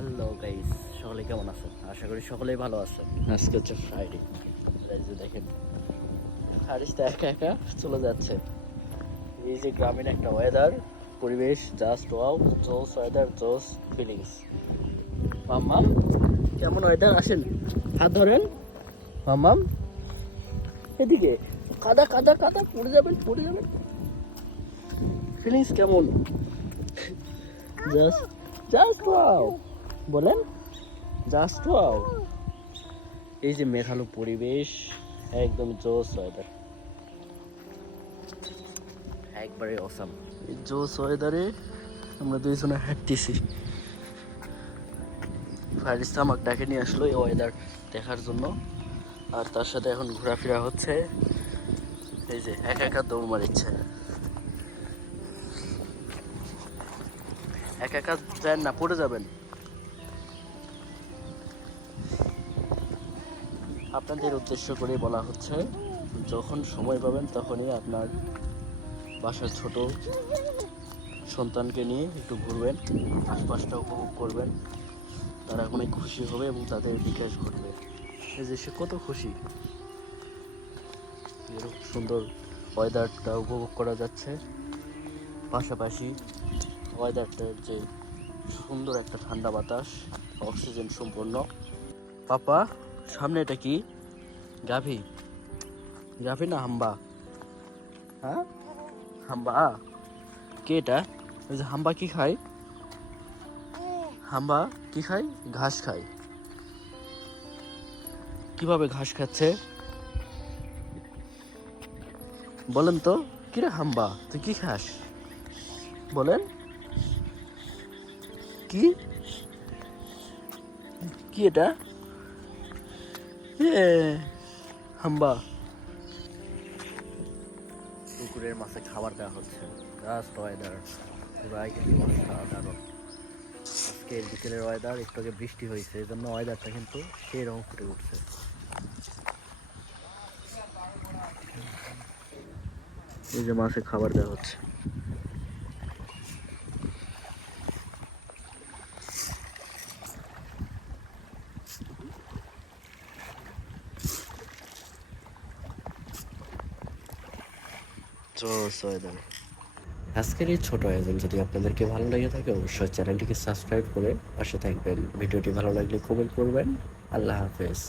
Hello guys সকলে কেমন আছেন? আশা করি সকলেই ভালো আছেন। আজকে হচ্ছে ফ্রাইডে যে দেখেন হারিসটা একা একা চলে যাচ্ছে। এই যে গ্রামীণ একটা ওয়েদার পরিবেশ জাস্ট ওয়াও জোস ওয়েদার জোস ফিলিংস মাম্মাম কেমন ওয়েদার আসেন হাত ধরেন। মাম্মাম এদিকে কাদা কাদা কাদা পড়ে যাবেন পড়ে যাবেন। ফিলিংস কেমন? জাস্ট জাস্ট ওয়াও বলেন। জাস্ট ওয়াও এই যে মেঘালো পরিবেশ, একদম জোস ওয়েদার একবারে অসাম এই জোস ওয়েদারে আমরা দুইজনে হাঁটতেছি। ফারিস আমাকে ডাকে নিয়ে আসলো এই ওয়েদার দেখার জন্য। আর তার সাথে এখন ঘোরাফেরা হচ্ছে। এই যে একা একা দৌড় মারিচ্ছে। একা একা যান না, পড়ে যাবেন। আপনাদের উদ্দেশ্য করে বলা হচ্ছে, যখন সময় পাবেন তখনই আপনার বাসার ছোট সন্তানকে নিয়ে একটু ঘুরবেন, আশপাশটা উপভোগ করবেন। তারা অনেক খুশি হবে এবং তাদের বিকাশ ঘটবে। এই যে সে কত খুশি। এরকম সুন্দর ওয়েদারটা উপভোগ করা যাচ্ছে। পাশাপাশি ওয়েদারটার যে সুন্দর একটা ঠান্ডা বাতাস, অক্সিজেন সম্পন্ন। পাপা সামনে এটা কি? গাভি। গাভি না হাম্বা? হ্যাঁ? হাম্বা? কে এটা? ওই যে হাম্বা কি খায়? হাম্বা কি খায়? ঘাস খায়। কীভাবে ঘাস খাচ্ছে? বলেন তো, কিরে হাম্বা? তুই কি খাস? বলেন। কি? কি এটা? হাম্বা। পুকুরের মাছে খাবার দেওয়া হচ্ছে। জাস্ট ওয়েদার পুরাই কিন্তু অসাধারণ আজকে বিকেলের ওয়েদার একটু আগে বৃষ্টি হয়েছে এই জন্য ওয়েদারটা কিন্তু সেই রকম ফুটে উঠছে। এই যে মাছে খাবার দেওয়া হচ্ছে। আজকের এই ছোট আয়োজন যদি আপনাদেরকে ভালো লেগে থাকে, অবশ্যই চ্যানেলটিকে সাবস্ক্রাইব করে পাশে থাকবেন। ভিডিওটি ভালো লাগলে কমেন্ট করবেন। আল্লাহ হাফেজ।